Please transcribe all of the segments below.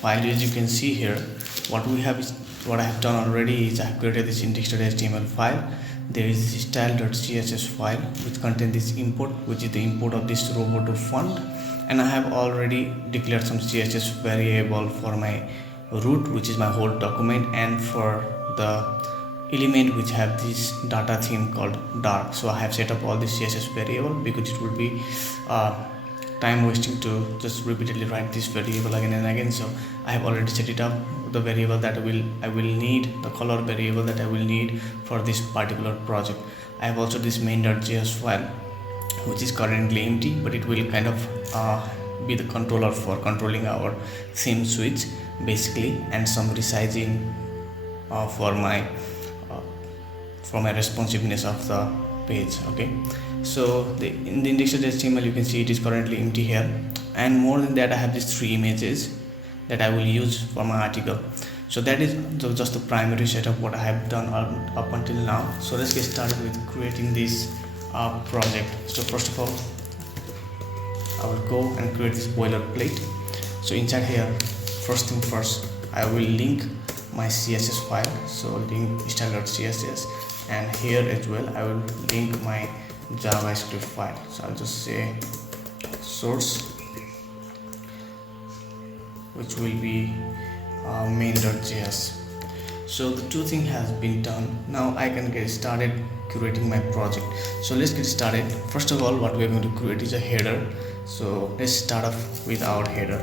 file. As you can see here, what I have done already is I have created this index.html file. There is this style.css file which contains this import, which is the import of this roboto font, and I have already declared some CSS variable for my root, which is my whole document, and for the element which have this data theme called dark. So I have set up all this CSS variable because it would be time wasting to just repeatedly write this variable again and again. So I have already set it up, the variable that I will need, the color variable that I will need for this particular project. I have also this main.js file which is currently empty, but it will kind of be the controller for controlling our theme switch basically, and some resizing for my responsiveness of the page. Okay, so in the index.html you can see it is currently empty here, and more than that I have these 3 images that I will use for my article. So that is just the primary setup what I have done up until now. So let's get started with creating this project. So first of all, I will go and create this boilerplate. So inside here, first thing first, I will link my CSS file. So link style.css, and here as well I will link my JavaScript file. So I'll just say source, which will be main.js. So the 2 things has been done. Now I can get started creating my project. So let's get started. First of all, what we are going to create is a header. So let's start off with our header.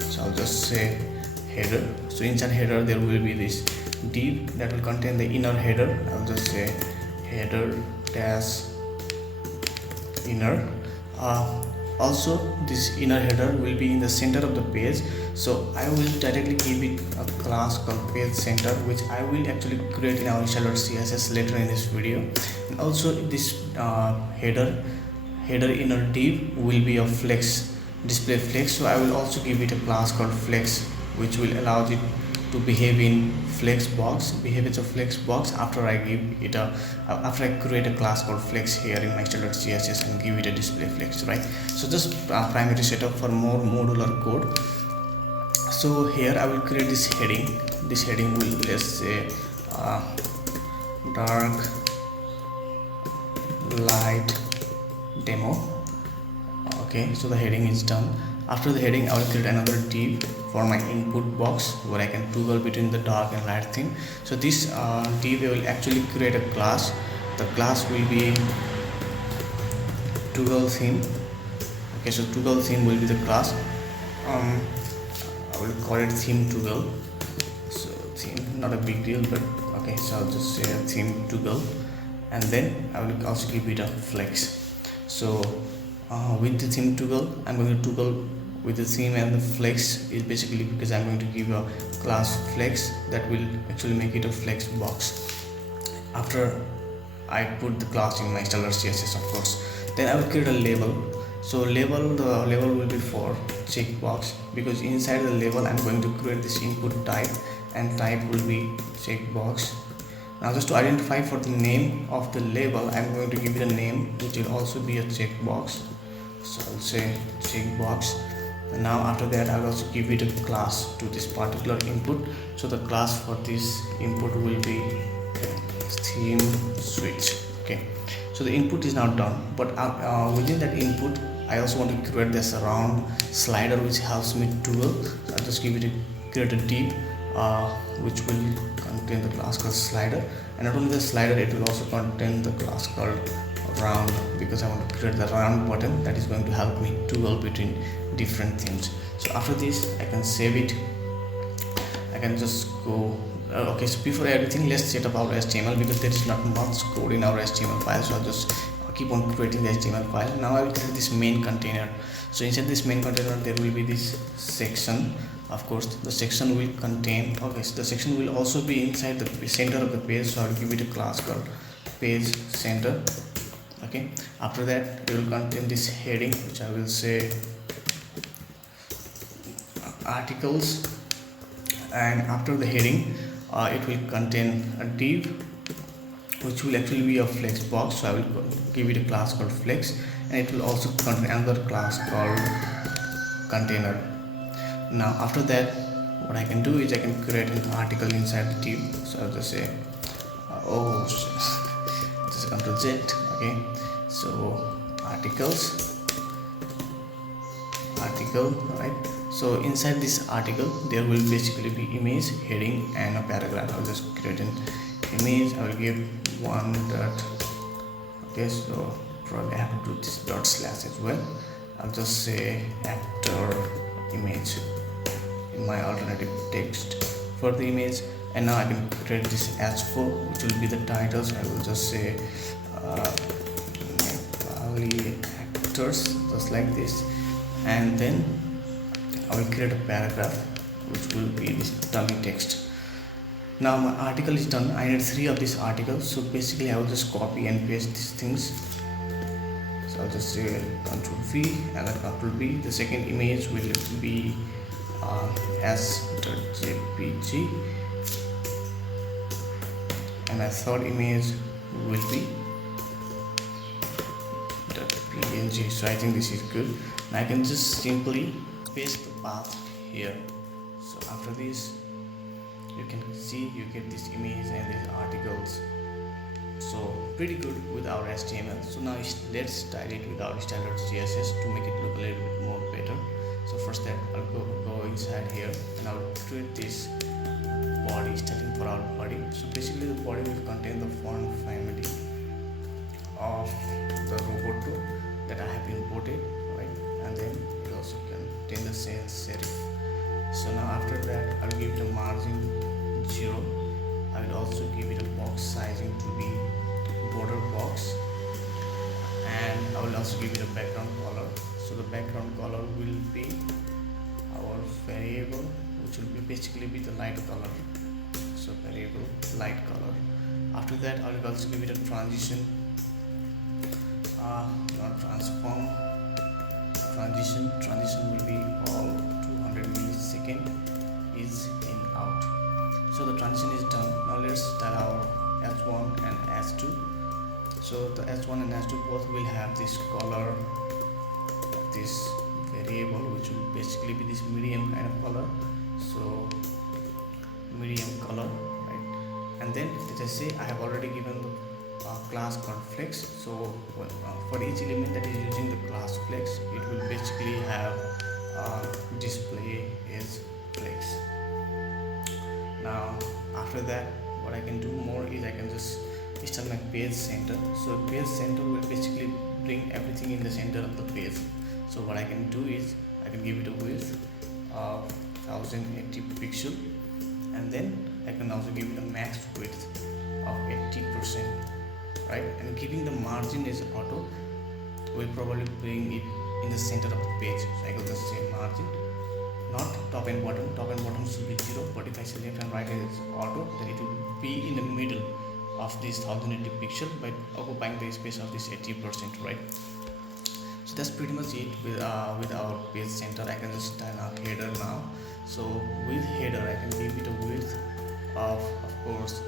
So I'll just say header. So inside header there will be this div that will contain the inner header. I'll just say header dash inner. Also this inner header will be in the center of the page, so I will directly give it a class called page center, which I will actually create in our style.css later in this video. And also this header inner div will be a flex, display flex, so I will also give it a class called flex, which will allow it to behave in flex box, as a flex box after I give it after I create a class called flex here in my style.css and give it a display flex, right? So just primary setup for more modular code. So here I will create this heading. This heading will, let's say, dark light demo. Okay, so the heading is done. After the heading, I will create another div for my input box where I can toggle between the dark and light theme. So this div will actually create a class. The class will be toggle theme. Okay, so toggle theme will be the class. I will call it theme toggle. So theme, not a big deal, but okay, so I'll just say theme toggle, and then I will also give it a flex. So with the theme toggle, I'm going to toggle with the theme, and the flex is basically because I'm going to give a class flex that will actually make it a flex box after I put the class in my style.css, of course. Then I will create a label. So the label will be for checkbox, because inside the label I'm going to create this input type, and type will be checkbox. Now just to identify for the name of the label, I'm going to give it a name which will also be a checkbox. So I'll say checkbox. And now after that I will also give it a class to this particular input. So the class for this input will be theme switch. Okay, so the input is now done, but within that input I also want to create this round slider which helps me toggle. So I'll just give it create a div which will contain the class called slider, and not only the slider, it will also contain the class called round, because I want to create the round button that is going to help me toggle between different themes. So after this I can save it. I can just go okay, so before everything, let's set up our HTML, because there is not much code in our HTML file. So I'll just keep on creating the HTML file. Now I will create this main container. So inside this main container there will be this section. Of course the section will contain, okay, so the section will also be inside the center of the page, so I will give it a class called page center. Okay, after that it will contain this heading, which I will say articles, and after the heading it will contain a div which will actually be a flex box, so I will give it a class called flex, and it will also contain another class called container. Now after that what I can do is I can create an article inside the div. So I'll just say oh just Ctrl Z. Okay, so article, right? So inside this article there will basically be image, heading and a paragraph. I'll just create an image. I will give one dot. Okay, so probably I have to do this dot slash as well. I'll just say actor image in my alternative text for the image, and now I can create this h4 which will be the titles. I will just say Nepali actors, just like this, and then I will create a paragraph which will be this dummy text. Now my article is done. I need 3 of these articles, so basically I will just copy and paste these things. So I'll just say Ctrl V and then Ctrl B. The second image will be as.jpg, and my third image will be .png. So I think this is good. Now I can just simply paste the path here. So after this, you can see you get this image and these articles. So pretty good with our HTML. So now let's style it with our style.css to make it look a little bit more better. So first that I'll go inside here and I'll create this body styling for our body. So basically the body will contain the font family of the robot tool that I have imported, right? And then it also contain the sans serif. So now after that I'll give it a margin 0. I will also give it a box sizing to be border box, and I will also give it a background color. So the background color will be our variable, which will be basically be the light color. So variable light color. After that I will also give it a transition, not transform, transition will be all 200 millisecond is in out. So the transition is done. Now let's style our h1 and h2. So the h1 and h2 both will have this color of this variable, which will basically be this medium kind of color. So medium color, right? And then let us say I have already given the class called flex. So for each element that is using the class flex, it will basically have display is flex. Now after that what I can do more is I can just start my page center. So page center will basically bring everything in the center of the page. So what I can do is I can give it a width of 1080 pixel, and then I can also give it a max width of 80%, right? And giving the margin is auto will probably bring it in the center of the page. So I can just say margin, not top and bottom. Top and bottom should be 0, but if I say left and right is auto, then it will be in the middle of this 1080 pixel by occupying the space of this 80%, right? So that's pretty much it with our page center. I can just style our header now. So with header I can give it a width of course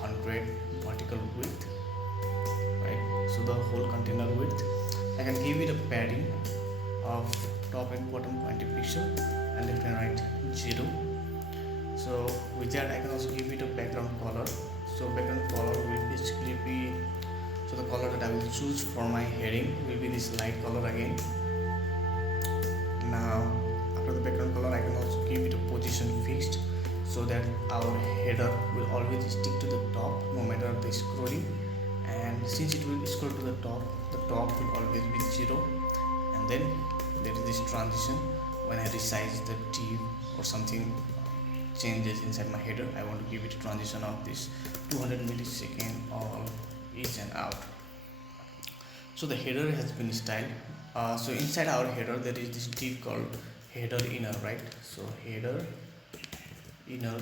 100 vertical width, right? So the whole container width. I can give it a padding of top and bottom 20 pixel and left and right 0. So with that I can also give it a background color. So background color will basically be, so the color that I will choose for my heading will be this light color again. Now after the background color I can also give it a position fixed, so that our header will always stick to the top no matter the scrolling, and since it will scroll to the top will always be 0. And then there is this transition. When I resize the div or something changes inside my header, I want to give it a transition of this 200 millisecond all each and out. So the header has been styled. So inside our header there is this div called header inner, right? So header inner.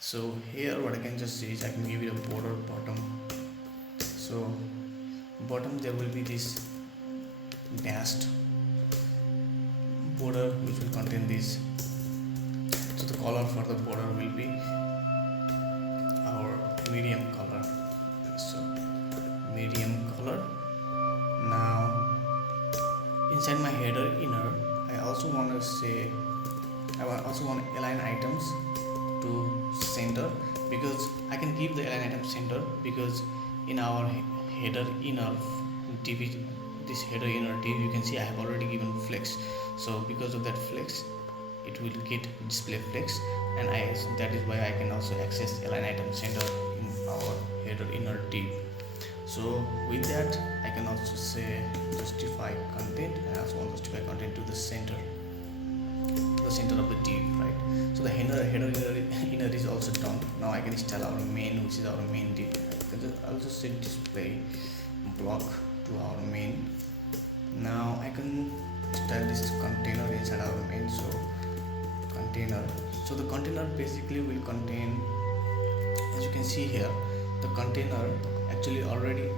So here what I can just say is I can give it a border bottom. So bottom there will be this dashed border which will contain this. So the color for the border will be our medium color. So medium color. Now inside my header inner I also want to say also want align items to center, because I can give the align item center, because in our header inner div, this header inner div, you can see I have already given flex. So because of that flex, it will get display flex, and that is why I can also access align item center in our header inner div. So with that, I can also say justify content, and also want to justify content to the center of the div, right? So the header inner is also done. Now I can style our main, which is our main div. I'll just say display block to our main. Now I can style this container inside our main. So container. So the container basically will contain, as you can see here, the container actually already,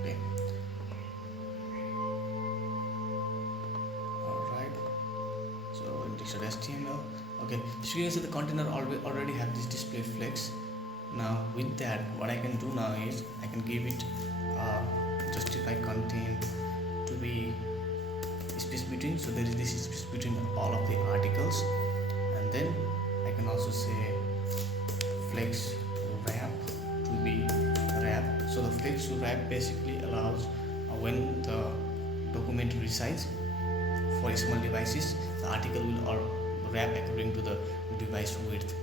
okay, alright, so index.html, okay, so you can see the container already have this display flex. Now with that, what I can do now is I can give it justify content to be space between, so there is this space between all of the articles, and then I can also say flex wrap to be wrap. So the flex to wrap basically allows when the document resize for XML devices, the article will wrap according to the device width.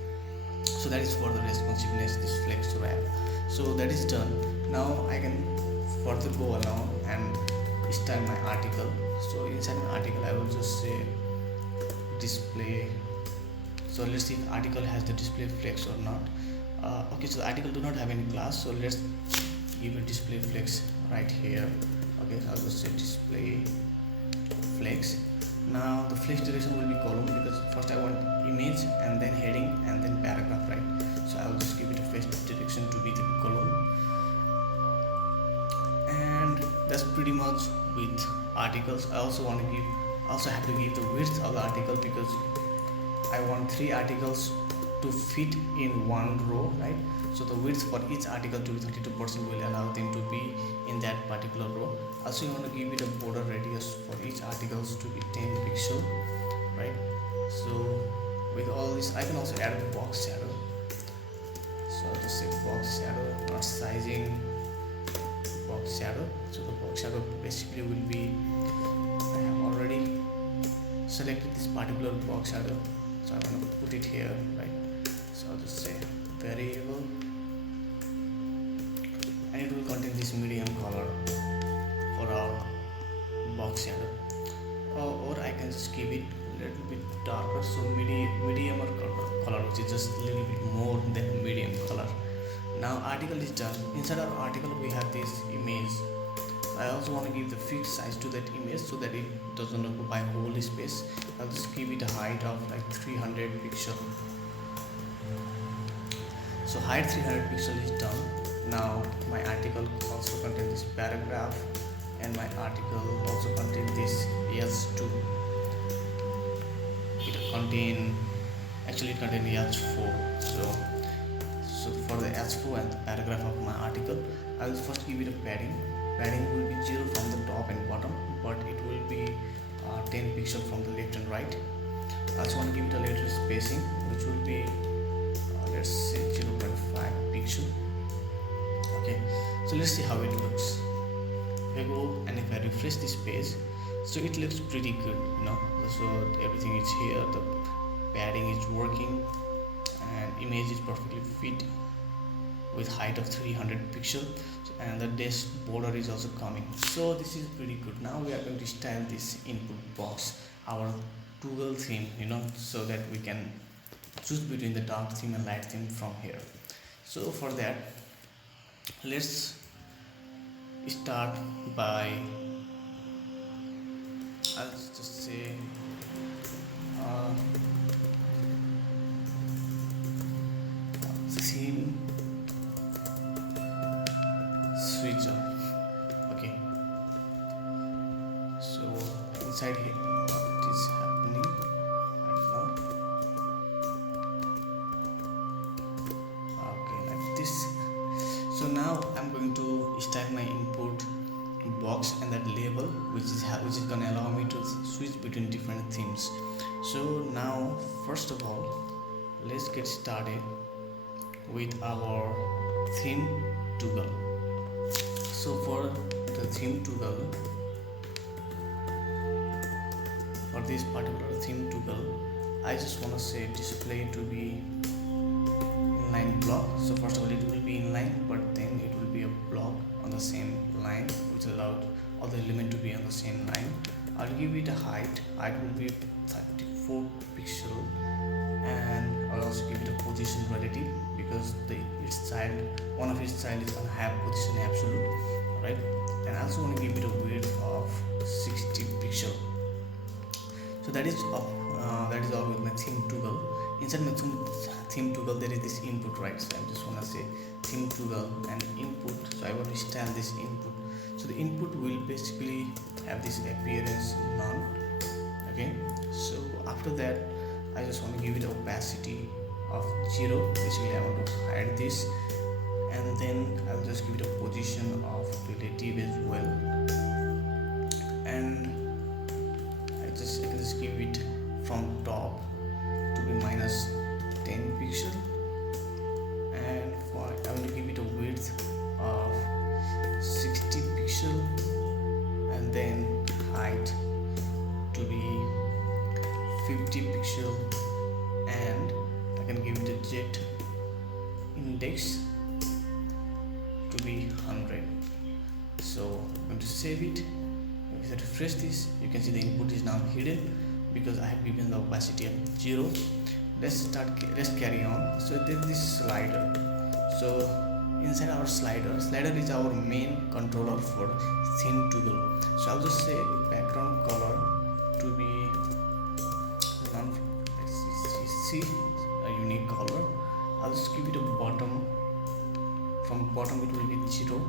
So that is for the responsiveness, this flex to wrap. So that is done. Now I can further go along and style my article. So inside my article I will just say display. So let's see if article has the display flex or not. Okay, so the article do not have any class, so let's give a display flex right here. Okay, so I'll just say display flex. Now the flex direction will be column, because first I want image and then heading and then paragraph, right? So I'll just give it a flex direction to be the column, and that's pretty much with articles. I also have to give the width of the article, because I want 3 articles to fit in one row, right? So the width for each article to be 32% will allow them to be in that particular row. Also you want to give it a border radius for each articles to be 10 pixel, right? So with all this, I can also add a box shadow. So I'll just say box shadow, not sizing, box shadow. So the box shadow basically will be, I have already selected this particular box shadow, so I'm going to put it here, right? So I'll just say variable, and it will contain this medium color for our box shadow, or I can just give it a little bit darker, so medium or color, which is just a little bit more than medium color. Now article is done. Inside our article we have this image. I also want to give the fixed size to that image so that it doesn't occupy whole space. I'll just give it a height of like 300 pixel. So height 300 pixel is done. Now my article also contains this paragraph, and my article also contains this H2. It contains H4. So for the H4 and the paragraph of my article, I will first give it a padding. Padding will be 0 from the top and bottom, but it will be 10 pixel from the left and right. I also want to give it a little spacing, which will be let's say 0.5 pixel. Okay, so let's see how it looks. If I go and if I refresh this page, so it looks pretty good, you know. So everything is here, the padding is working, and image is perfectly fit with height of 300 pixel, and the dash border is also coming. So this is pretty good. Now we are going to style this input box, our Toogle theme, you know, so that we can choose between the dark theme and light theme from here. So for that, let's start by, I'll just say theme switcher. Okay, so inside here what is happening, I don't know. Okay, like this. So now I'm going to style my input box and that label which is gonna allow me to switch between different themes. So now first of all, let's get started with our theme toggle. So for the theme toggle, for this particular theme toggle, I just want to say display to be inline block. So first of all, it will be inline, but then it will be a block on the same line, which allowed all the element to be on the same line. I'll give it a height. Height will be 34 pixel, and I'll also give it a position relative because its child, one of its child is gonna have position absolute, right? And I also want to give it a width of 60 pixel. So that is all with my theme toggle. Inside my theme toggle there is this input, right? So I just want to say theme toggle and input. So I want to style this input. So the input will basically have this appearance none. Okay, so after that I just want to give it opacity of 0. Basically I want to hide this, and then I'll just give it a position of relative as well, and I can just give it from top to be minus 10 pixel, and I want to give it a width of 60 pixel, and then height to be 50 pixel, and I can give it a jet index to be 100. So I'm going to save it. If I refresh this, you can see the input is now hidden because I have given the opacity of 0. Let's carry on. So there's this slider. So inside our slider is our main controller for theme toggle. So I'll just say background color to be a unique color. I'll just give it a bottom. From bottom it will be 0,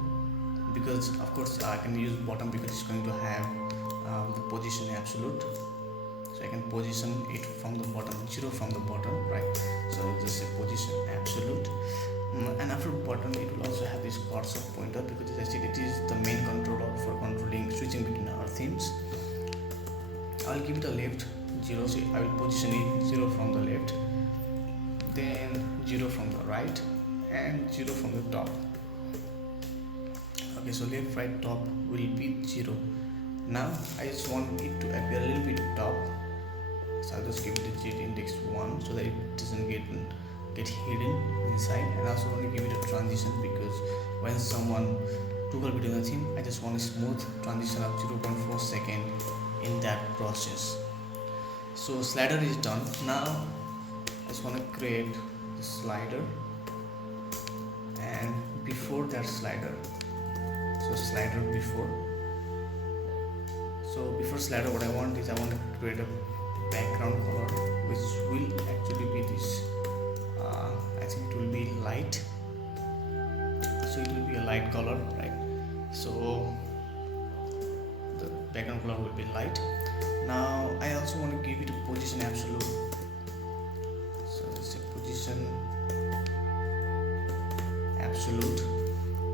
because of course I can use bottom because it's going to have the position absolute. So I can position it from the bottom, 0 from the bottom, right? So just say position absolute. And after bottom it will also have this cursor pointer, because as I said, it is the main controller for controlling switching between our themes. I'll give it a left 0, so I will position it 0 from the left, then 0 from the right, and 0 from the top. Okay, so left, right, top will be 0. Now I just want it to appear a little bit top, so I'll just give it a jet index 1 so that it doesn't get hidden inside. And I also want to give it a transition, because when someone toggle between the theme, I just want a smooth transition of 0.4 second in that process. So slider is done. Now I just want to create the slider, and before that slider, so slider before. So before slider, what I want is I want to create a background color which will actually be this. I think it will be light. So it will be a light color, right? So the background color will be light. Now I also want to give it a position absolute. So it's a position absolute,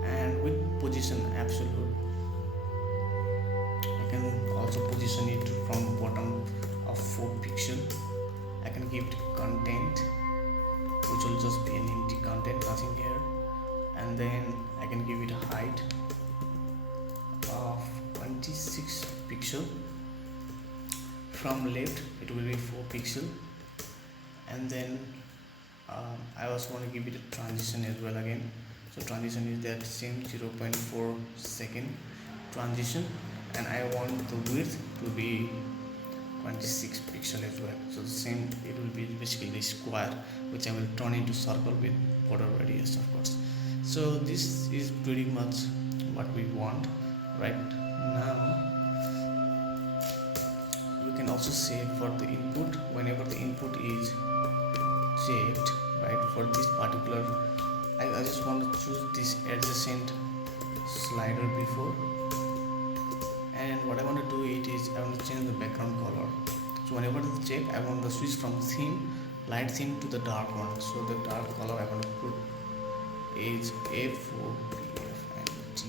and with position absolute I can also position it from bottom of 4 pixel. I can give it content, which will just be an empty content, nothing here, and then I can give it a height of 26 pixel. From left it will be 4 pixel, and then I also want to give it a transition as well again. So transition is that same 0.4 second transition, and I want the width to be 26 pixel as well. So the same, it will be basically square, which I will turn into circle with border radius, of course. So this is pretty much what we want right now. We can also say for the input, whenever the input is checked, right, for this particular, I just want to choose this adjacent slider before, and what I want to do it is I want to change the background color. So whenever the check, I want to switch from theme, light theme, to the dark one. So the dark color I want to put is A4 BF and T.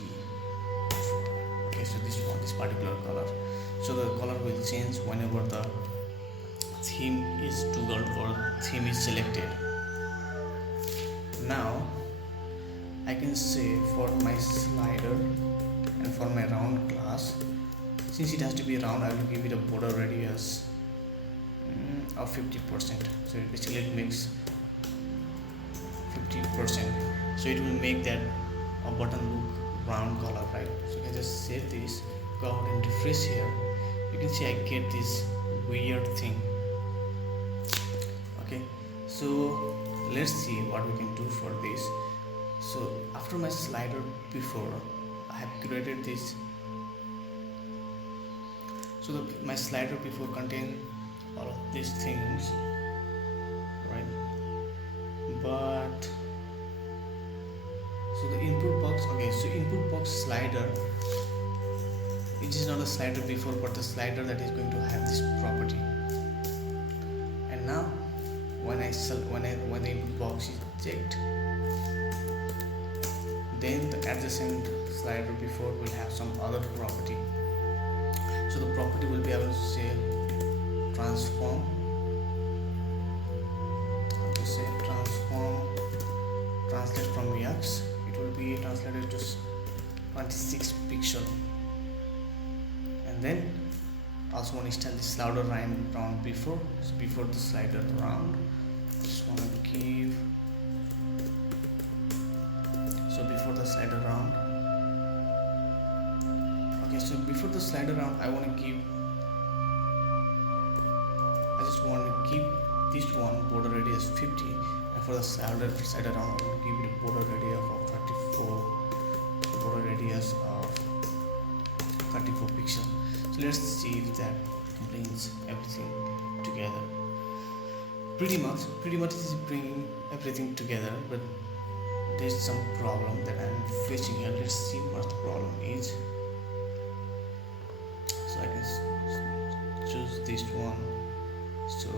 Okay, this particular color. So the color will change whenever the theme is toggled or theme is selected. Now I can say for my slider and for my round class, since it has to be round, I will give it a border radius of 50%. So basically it makes 50%. So it will make that a button look round color, right? So you can just save this, go ahead and refresh here. You can see I get this weird thing. Okay, so let's see what we can do for this. So after my slider before, I have created this. So my slider before contain all of these things, right? But so the input box, okay, so input box slider, it is not a slider before but the slider that is going to have this property. And now when the input box is checked, then the adjacent slider before will have some other property. So the property will be able to say transform, translate from X, it will be translated to 26 pixel. And then also want to install the slider round before. So before the slider round, just want to give, so before the slider round, okay, so before the slider round I just want to give this one border radius 50, and for the slider round I will give it a border radius of 34, border radius of 34 pixels. So let's see if that brings everything together. Pretty much it is bringing everything together, but there's some problem that I'm facing here. Let's see what the problem is. So I can choose this one. So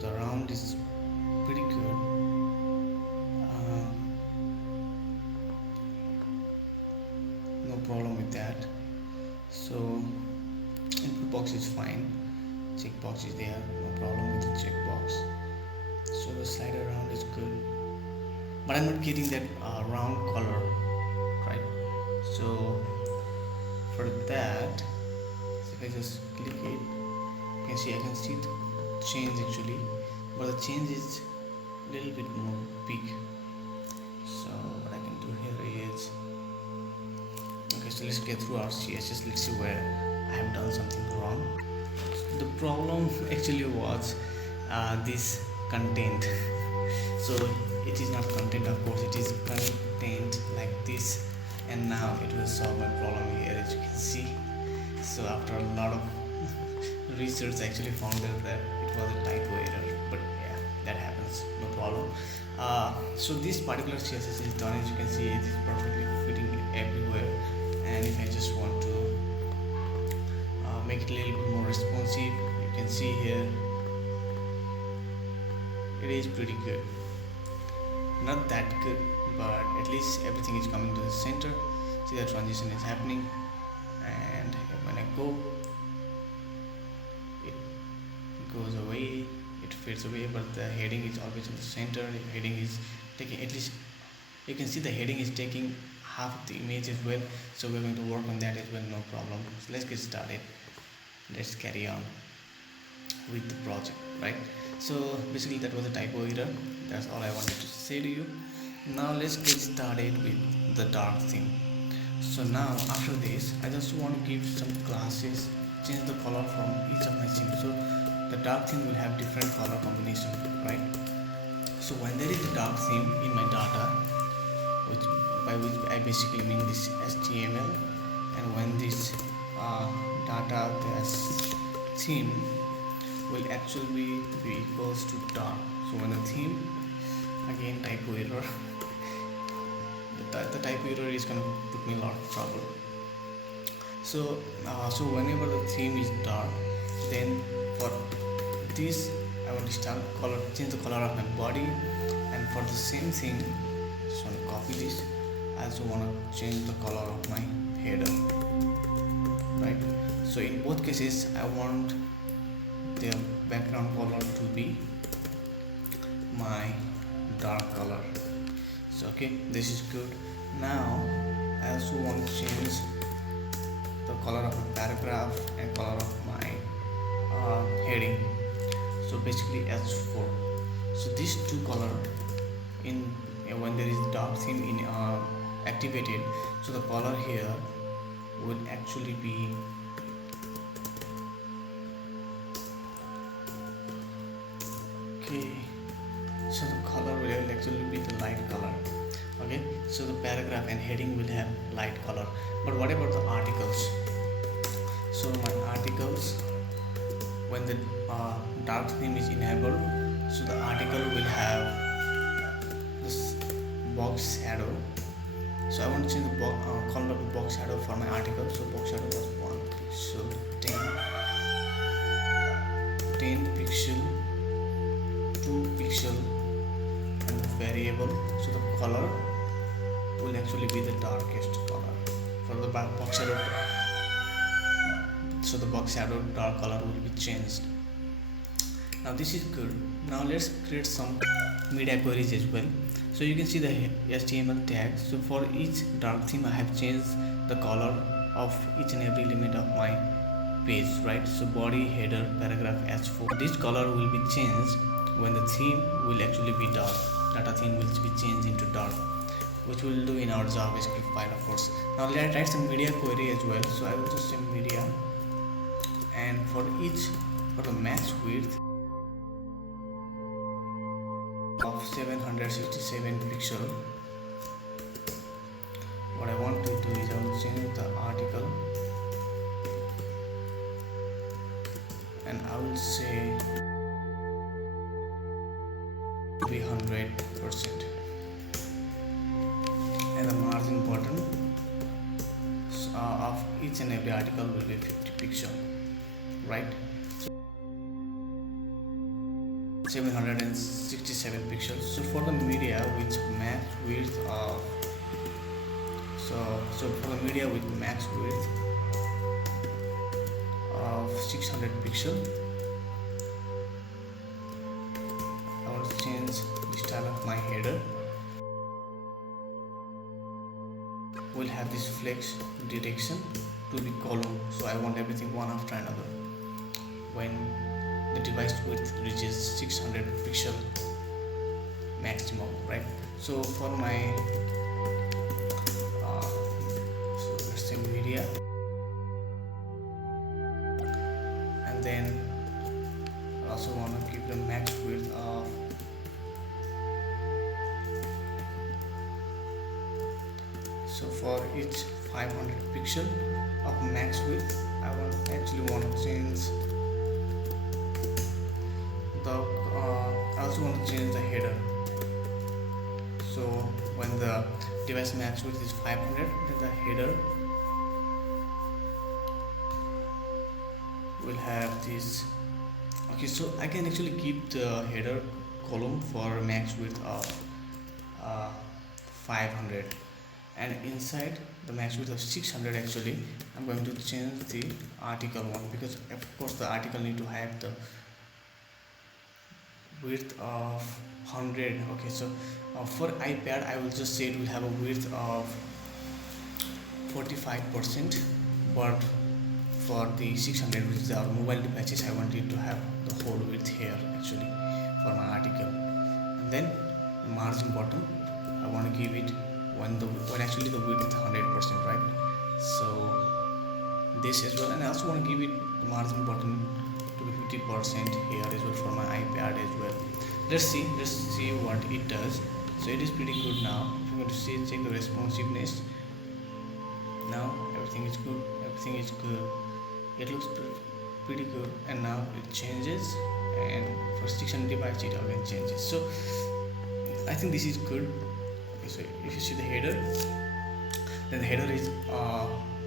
the round is pretty good. No problem with that. So input box is fine, checkbox is there, no problem with the checkbox. So the slider round is good, but I'm not getting that round color, right? So for that, if I just click it, you can see I can see it change actually, but the change is a little bit more big. So what I can do here is, okay, so let's get through our CSS. Let's see where I have done something wrong. So the problem actually was this content. So it is not content, of course, it is content like this, and now it will solve my problem here, as you can see. So after a lot of research, I actually found out that it was a typo error, but yeah, that happens, no problem. So this particular CSS is done, as you can see, it is perfectly fitting everywhere. And if I just want to make it a little bit more responsive, you can see here it is pretty good. Not that good, but at least everything is coming to the center. See, the transition is happening, and when I go, it goes away, it fades away, but the heading is always in the center. The heading is taking, at least you can see the heading is taking half of the image as well, so we're going to work on that as well, no problem. So let's get started, let's carry on with the project, right? So basically that was a typo error, that's all I wanted to say to you. Now let's get started with the dark theme. So now after this, I just want to give some classes, change the color from each of my themes. So the dark theme will have different color combination, right? So when there is a dark theme in my data, by which I basically mean this HTML, and when this data, this theme will actually be equals to dark. So when the theme, again typo error, the typo error is going to put me a lot of trouble. So so whenever the theme is dark, then for this I want to start color, change the color of my body, and for the same thing, just want to copy this. I also want to change the color of my header. right? So in both cases I want the background color to be my dark color. So okay, this is good. Now I also want to change the color of my paragraph and color of my heading. So basically H4. So these two color in when there is dark theme in activated, so the color here would actually be okay. So the color will actually be the light color. Okay, so the paragraph and heading will have light color. But what about the articles? So my articles, when the dark theme is enabled, so the article will have this box shadow. So I want to change the color of the box shadow for my article. So box shadow was 1 pixel, 10 pixel, 2 pixel, and the variable. So the color will actually be the darkest color for the box shadow. So the box shadow dark color will be changed. Now this is good. Now let's create some media queries as well. So you can see the HTML tag. So for each dark theme I have changed the color of each and every element of my page, right? So body, header, paragraph, H4. This color will be changed when the theme will actually be dark. Data theme will be changed into dark, which we will do in our JavaScript file, of course. Now let's write some media query as well. So I will just say media, and for the max width of 767 pixel, what I want to do is I will change the article and I will say 300%, and the margin button of each and every article will be 50 pixel, right? 767 pixels. So for the media with max width of so for the media with max width of 600 pixel, I want to change the style of my header. We'll have this flex direction to be column, so I want everything one after another when the device width reaches 600 pixel maximum, right? So for my so let's say media, and then I also want to keep the max width of so for each 500 pixel of max width I actually want to change I also want to change the header. So when the device max width is 500, then the header will have this. Okay, so I can actually keep the header column for max width of 500, and inside the max width of 600 actually I'm going to change the article one, because of course the article need to have the width of 100. Okay, so for iPad I will just say it will have a width of 45%, but for the 600, which is our mobile devices, I want it to have the whole width here actually for my article. And then the margin bottom I want to give it when actually the width is 100%, right? So this as well, and I also want to give it the margin bottom to be 50% here as well for my iPad as well. Let's see what it does. So it is pretty good now. If you want to see, check the responsiveness. Now everything is good. It looks pretty good, and now it changes, and for 600 device it again changes. So I think this is good. Okay, so if you see the header, then the header is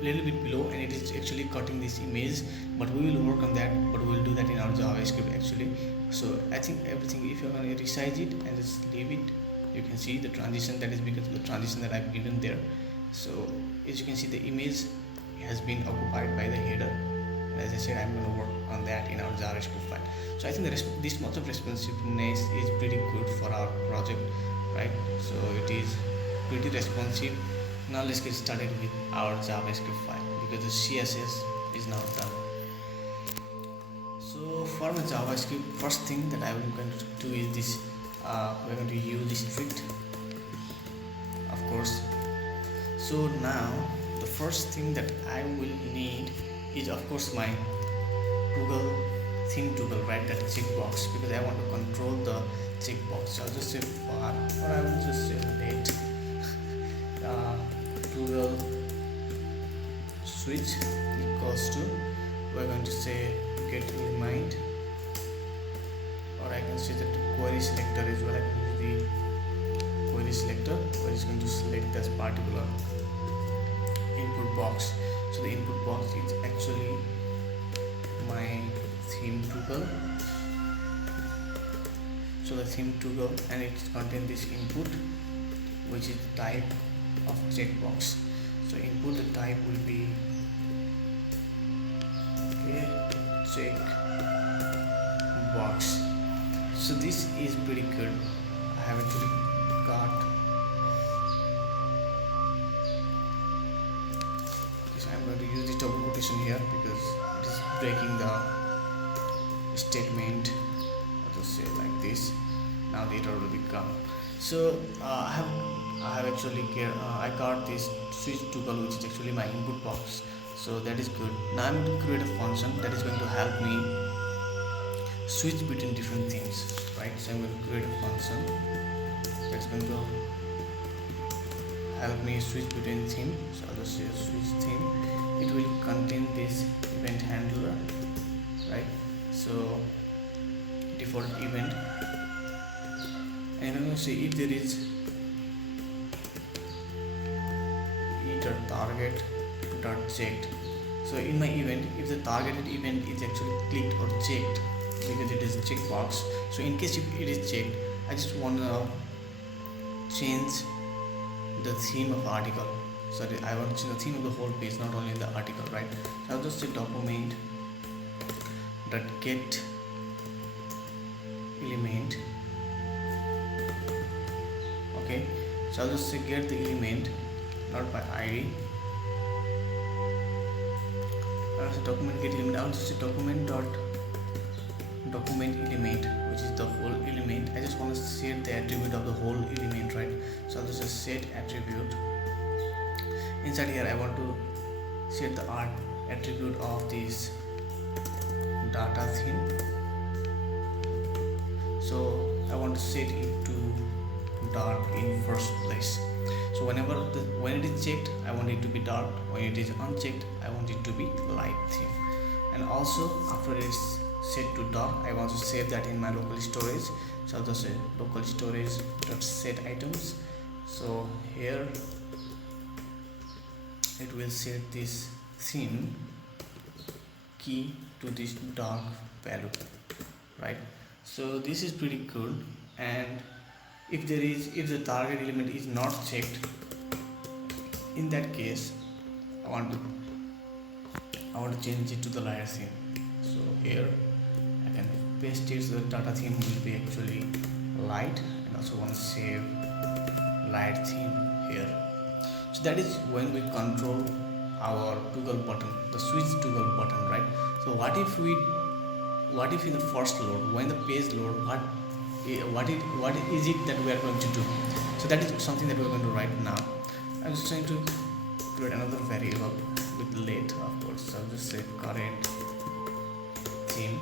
little bit below, and it is actually cutting this image, but we will work on that, but we will do that in our JavaScript actually. So I think everything, if you're going to resize it and just leave it, you can see the transition. That is because of the transition that I've given there. So as you can see, the image has been occupied by the header. And as I said, I'm going to work on that in our JavaScript file. So I think this much of responsiveness is pretty good for our project, right? So it is pretty responsive. Now let's get started with our JavaScript file because the CSS is now done. So for my JavaScript, first thing that I am going to do is this. We're going to use this strict, of course. So now the first thing that I will need is of course my toogle theme toogle, right? That checkbox, because I want to control the checkbox. So I'll just say var, or I will just say let toogle switch equals to, we're going to say get element, or I can say that query selector is where I can use the query selector, where it's going to select this particular input box. So the input box is actually my theme toogle. So the theme toogle, and it contains this input, which is the type of checkbox. So input, the type will be check box. So this is pretty good. I have actually got, okay, so I'm going to use the double quotation here because it is breaking the statement. I'll just say like this. Now the error will be gone. So I have actually I got this switch toogle, which is actually my input box. So that is good. Now I'm going to create a function that is going to help me switch between different things, right? So I'm going to create a function that's going to help me switch between theme. So I'll just say switch theme. It will contain this event handler, right? So default event, and I'm going to say if there is either target dot checked. So in my event, if the targeted event is actually clicked or checked, because it is a checkbox, so in case if it is checked, I just want to change the theme of article. So I want to change the theme of the whole page, not only the article, right? So I'll just say document dot get element. Okay, so I'll just say get the element, not by ID. So document get element. I'll just say document element, which is the whole element. I just want to set the attribute of the whole element, right? So I'll just say set attribute. Inside here I want to set the attribute of this data theme. So I want to set it to dark in first place. So when it is checked, I want it to be dark. When it is unchecked, I want it to be light theme. And also after it is set to dark, I want to save that in my local storage. So I'll just say local storage dot set items. So here it will set this theme key to this dark value, right? So this is pretty good. And if the target element is not checked, in that case I want to change it to the lighter theme. So here I can paste it, so the data theme will be actually light, and also want to save light theme here. So that is when we control our toggle button, the switch toggle button, right? So what if in the first load, when the page load, what is it that we are going to do? So that is something that we are going to write now. I'm just trying to create another variable with let, of course. So I'll just say current theme.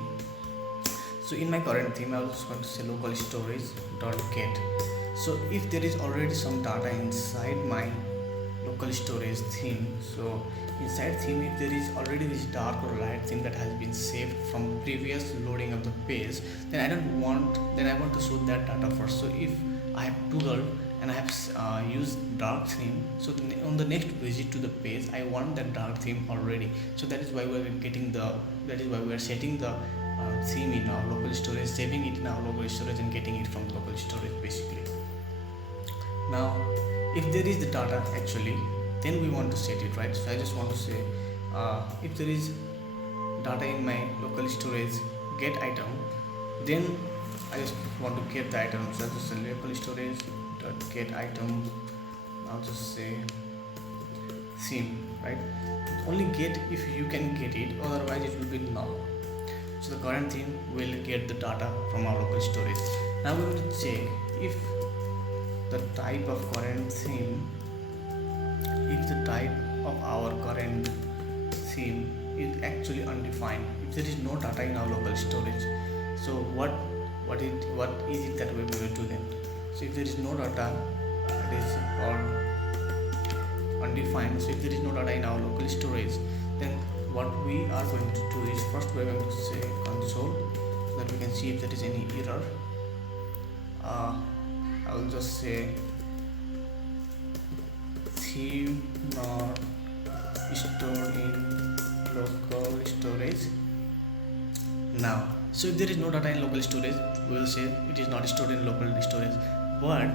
So in my current theme, I was just going to say local storage dot get. So if there is already some data inside my local storage theme, so inside theme, if there is already this dark or light theme that has been saved from previous loading of the page, then I want to show that data first. So if I have toggled and I have used dark theme, so on the next visit to the page I want that dark theme already. So that is why we are setting the theme in our local storage, saving it in our local storage, and getting it from the local storage basically. Now if there is the data actually, then we want to set it, right? So I just want to say if there is data in my local storage get item, then I just want to get the item. So just local storage dot get item. I'll just say theme, right? Only get if you can get it, otherwise it will be null. So the current theme will get the data from our local storage. Now we will check if the type of current theme, if the type of our current theme is actually undefined, if there is no data in our local storage. So what is it that we will do then? So if there is no data, it is or undefined. So if there is no data in our local storage, then what we are going to do is first we are going to say console, so that we can see if there is any error. I will just say theme not stored in local storage. Now, so if there is no data in local storage, we will say it is not stored in local storage. But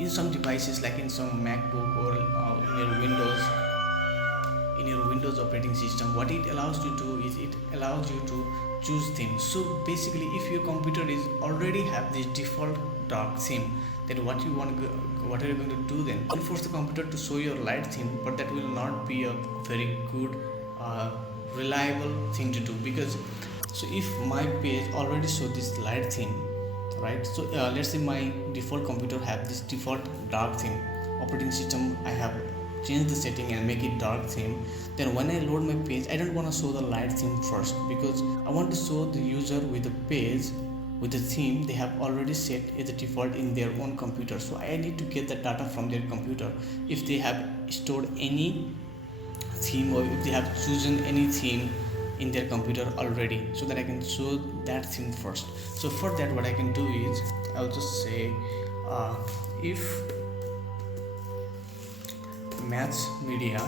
in some devices, like in some MacBook or in your Windows operating system, what it allows you to do is it allows you to choose theme. So basically, if your computer is already have this default dark theme, then what are you going to do then? You force the computer to show your light theme, but that will not be a very good reliable thing to do, because so if my page already show this light theme, right? So let's say my default computer have this default dark theme operating system, I have changed the setting and make it dark theme. Then when I load my page, I don't want to show the light theme first, because I want to show the user with the page with the theme they have already set as a default in their own computer. So I need to get the data from their computer if they have stored any theme or if they have chosen any theme in their computer already, so that I can show that theme first. So for that, what I can do is I'll just say if match media,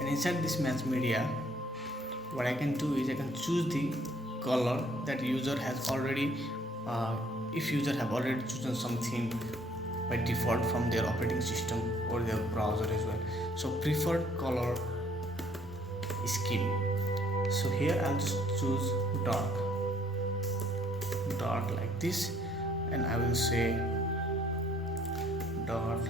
and inside this match media, what I can do is I can choose the color that user has already if user have already chosen some theme by default from their operating system or their browser as well. So preferred color scheme. So here I'll just choose dark like this, and I will say dot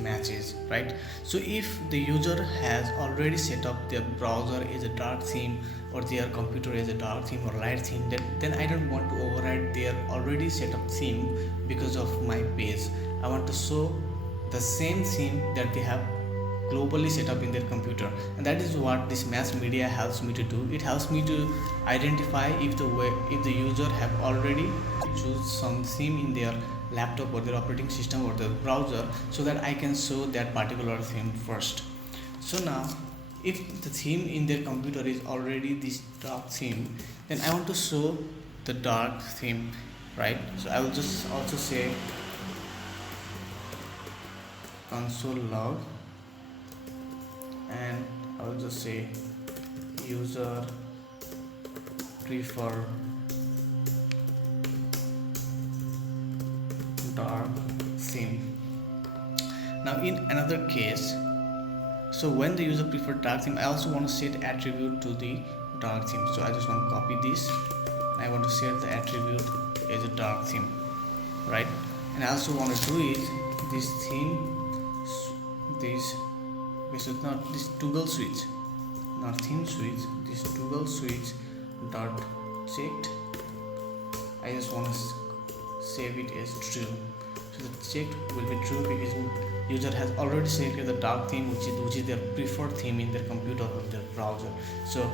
matches, right? So if the user has already set up their browser as a dark theme or their computer as a dark theme or light theme, then I don't want to override their already set up theme because of my page. I want to show the same theme that they have globally set up in their computer, and that is what this match media helps me to do. It helps me to identify if the user have already choose some theme in their laptop or their operating system or the browser, so that I can show that particular theme first. So now if the theme in their computer is already this dark theme, then I want to show the dark theme, right? So I will just also say console log, and I will just say user prefer dark theme. Now in another case, so when the user prefer dark theme, I also want to set attribute to the dark theme. So I just want to copy this, and I want to set the attribute as a dark theme, right? And I also want to do is this theme, this is not this toggle switch, not theme switch, this toggle switch dot checked. I just want to save it as true. So the checked will be true because user has already selected the dark theme, which is their preferred theme in their computer or their browser. So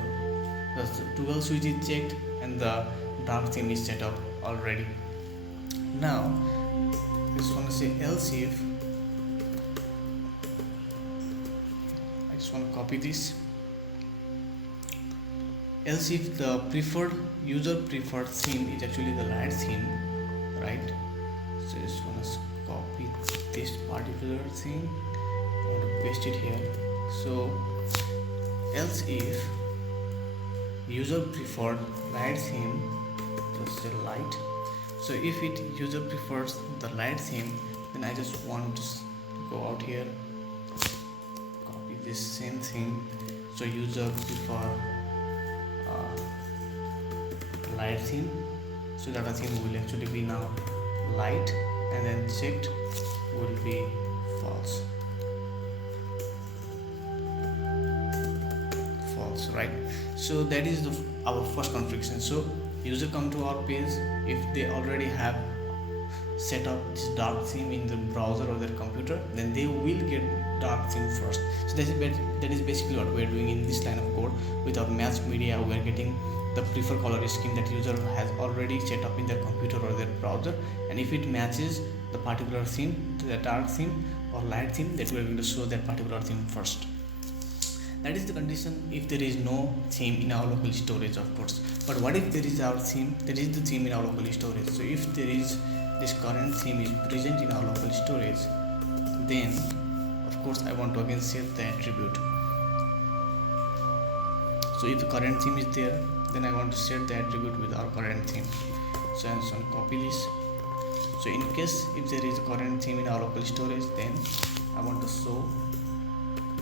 the toggle switch is checked and the dark theme is set up already. Now I just want to say else if, I just want to copy this, else if the user preferred theme is actually the light theme, right? So I just want to copy this particular thing, I want to paste it here. So else if user preferred light theme, just say light. So if user prefers the light theme, then I just want to go out here, copy this same thing. So user prefer light theme, so data theme will actually be now light, and then checked will be false. Right, so that is our first configuration. So user come to our page, if they already have set up this dark theme in the browser or their computer, then they will get dark theme first. So that is basically what we are doing in this line of code. With our match media, we are getting the preferred color scheme that user has already set up in their computer or their browser, and if it matches the particular theme, the dark theme or light theme, that we are going to show that particular theme first. That is the condition if there is no theme in our local storage, of course. But what if there is our theme, there is the theme in our local storage? So if there is this current theme is present in our local storage, then of course I want to again set the attribute. So if the current theme is there, then I want to set the attribute with our current theme. So I'm just going to copy this. So in case if there is a current theme in our local storage, then I want to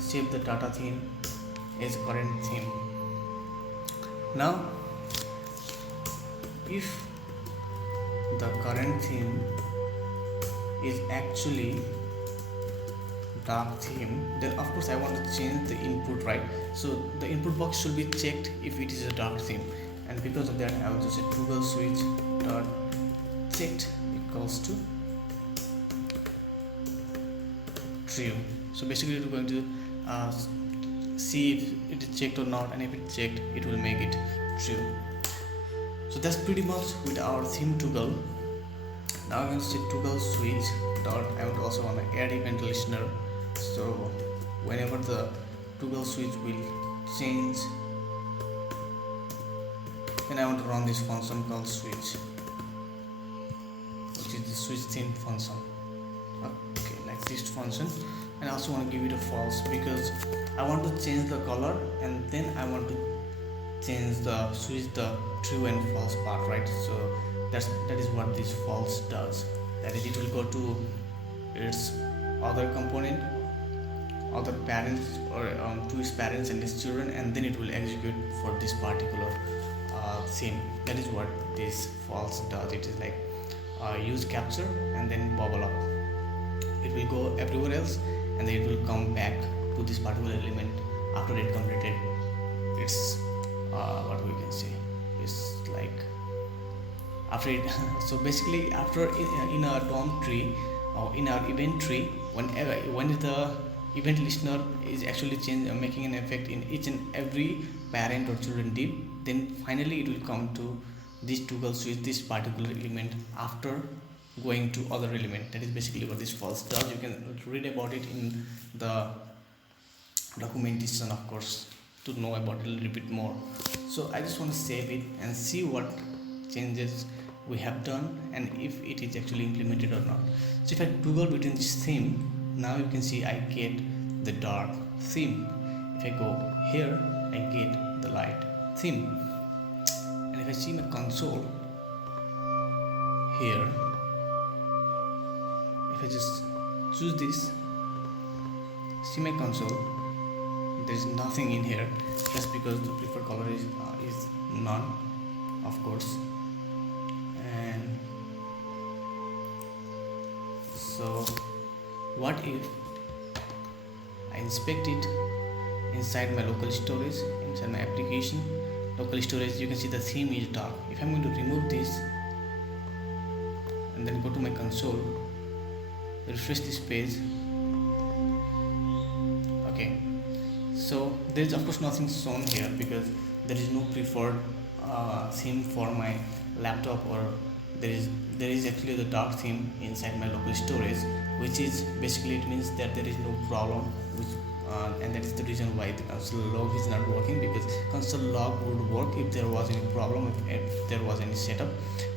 save the data theme as current theme. Now if the current theme is actually dark theme, then of course I want to change the input, right? So the input box should be checked if it is a dark theme, and because of that I will just say toggle switch dot checked equals to true. So basically we're going to see if it is checked or not, and if it's checked it will make it true. So that's pretty much with our theme toggle. Now I'm going to say toggle switch dot, I would also want to add event listener. So whenever the toggle switch will change, then I want to run this function called switch, which is the switch theme function. Okay, like this function. And I also want to give it a false because I want to change the color, and then I want to change the switch the true and false part, right? So that is what this false does. That is, it will go to its other component, other parents, or to its parents and its children, and then it will execute for this particular theme. That is what this false does. It is like use capture and then bubble up. It will go everywhere else, and then it will come back to this particular element after it completed its what we can say is like after it. So basically after in our DOM tree or in our event tree, when the event listener is actually making an effect in each and every parent or children div, then finally it will come to this toggle switch, this particular element, after going to other element. That is basically what this false does. You can read about it in the documentation, of course, to know about it a little bit more. So I just want to save it and see what changes we have done and if it is actually implemented or not. So if I toggle between this theme, now you can see I get the dark theme. If I go here, I get the light theme. And if I see my console here, if I just choose this, see my console, there is nothing in here, just because the preferred color is none, of course. And so what if I inspect it inside my local storage, inside my application local storage? You can see the theme is dark. If I'm going to remove this and then go to my console, refresh this page, okay, so there is of course nothing shown here because there is no preferred theme for my laptop, or there is actually the dark theme inside my local storage, which is basically, it means that there is no problem, which and that is the reason why the console log is not working, because console log would work if there was any problem, if there was any setup,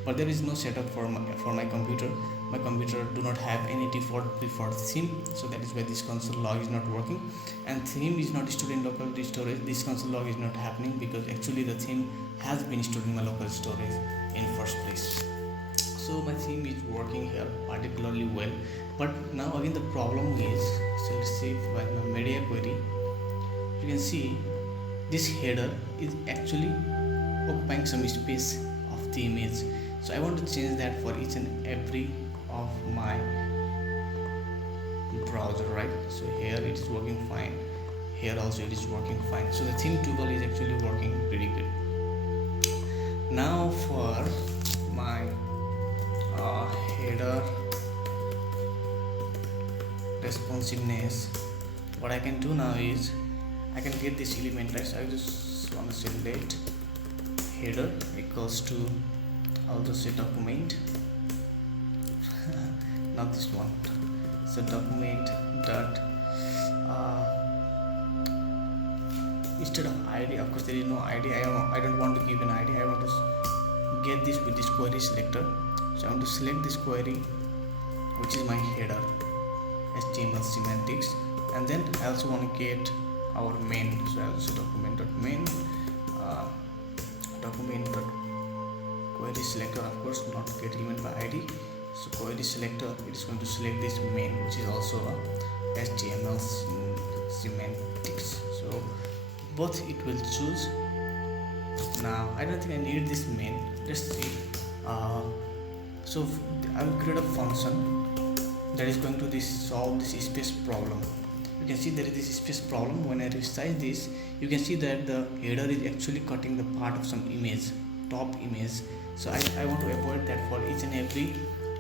but there is no setup for my computer. My computer do not have any default preferred theme, so that is why this console log is not working, and theme is not stored in local storage. This console log is not happening because actually the theme has been stored in my local storage in first place. So my theme is working here particularly well, but now again the problem is, so let's see if my media query, you can see this header is actually occupying some space of the image. So I want to change that for each and every of my browser, right? So here it is working fine, here also it is working fine. So the theme toggle is actually working pretty good. Now for my header responsiveness, what I can do now is I can get this element, right? So I just want to select header equals to, I'll just say document not this one. So document dot instead of id, of course there is no id. I don't want to give an id. I want to get this with this query selector. So I want to select this query, which is my header HTML semantics, and then I also want to get our main. So I'll say document.main document.query selector, of course not get element by id. So query selector, it is going to select this main, which is also a HTML semantics. So both it will choose. Now I don't think I need this main. Let's see. So I will create a function that is going to solve this space problem. You can see there is this space problem. When I resize this, you can see that the header is actually cutting the part of some image, top image. So I want to avoid that for each and every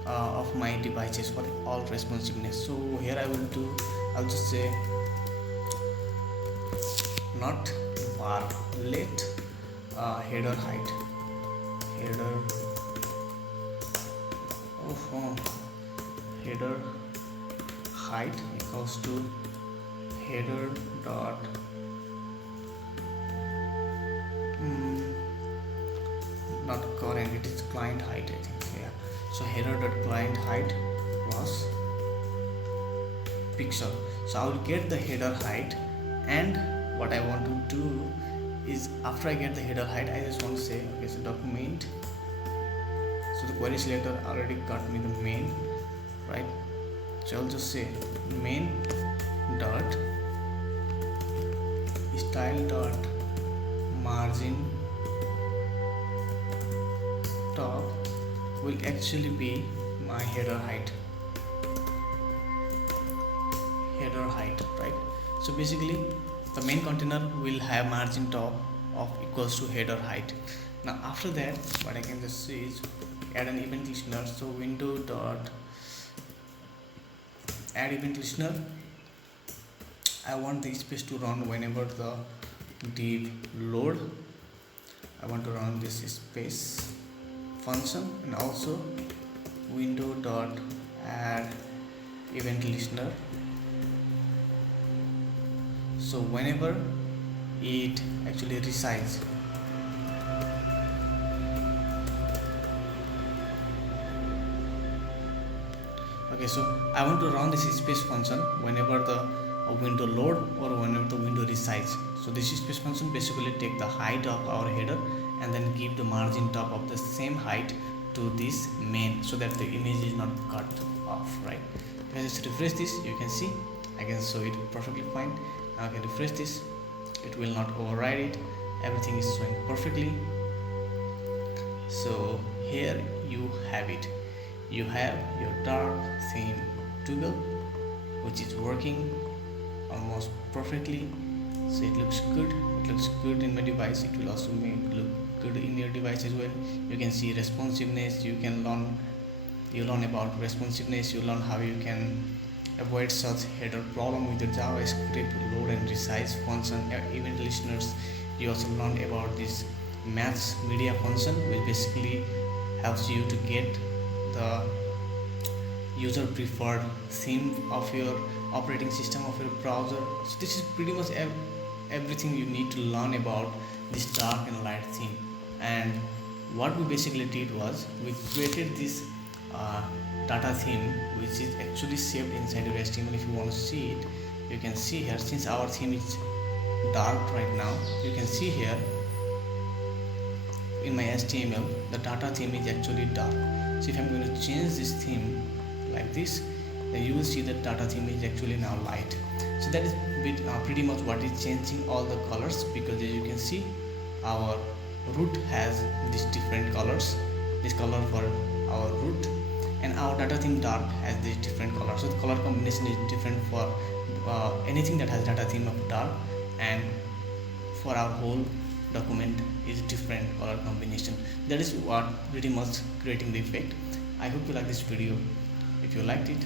of my devices for all responsiveness. So here I'll just say not var let header height header height equals to header dot not current, it is client height, I think. Yeah, so header dot client height plus pixel. So I will get the header height, and what I want to do is after I get the header height, I just want to say, okay, so document. So the query selector already got me the main, right? So I'll just say main dot style dot margin top will actually be my header height, right? So basically the main container will have margin top of equals to header height. Now after that, what I can just say is add an event listener. So window dot add event listener. I want the space to run whenever the div load. I want to run this space function, and also window dot add event listener. So whenever it actually resize, okay, so I want to run this space function whenever the window load or whenever the window resize. So this space function basically take the height of our header and then give the margin top of the same height to this main, so that the image is not cut off, right? If I just refresh this, you can see I can show it perfectly fine. Now I can refresh this, it will not override it, everything is showing perfectly. So here you have it, you have your dark theme toggle, which is working almost perfectly. So it looks good in my device. It will also make look good in your device as well. You can see responsiveness, you learn about responsiveness, you learn how you can avoid such header problem with the JavaScript load and resize function, event listeners. You also learn about this match media function, which basically helps you to get the user preferred theme of your operating system of your browser. So this is pretty much everything you need to learn about this dark and light theme. And what we basically did was we created this data theme, which is actually saved inside your HTML. If you want to see it, you can see here. Since our theme is dark right now, you can see here in my HTML the data theme is actually dark. So if I'm going to change this theme like this, then you will see that data theme is actually now light. So that is pretty much what is changing all the colors, because as you can see our root has these different colors, this color for our root, and our data theme dark has this different color. So the color combination is different for anything that has data theme of dark, and for our whole document is different color combination. That is what pretty much creating the effect. I hope you like this video. If you liked it,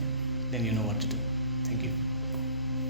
then you know what to do. Thank you.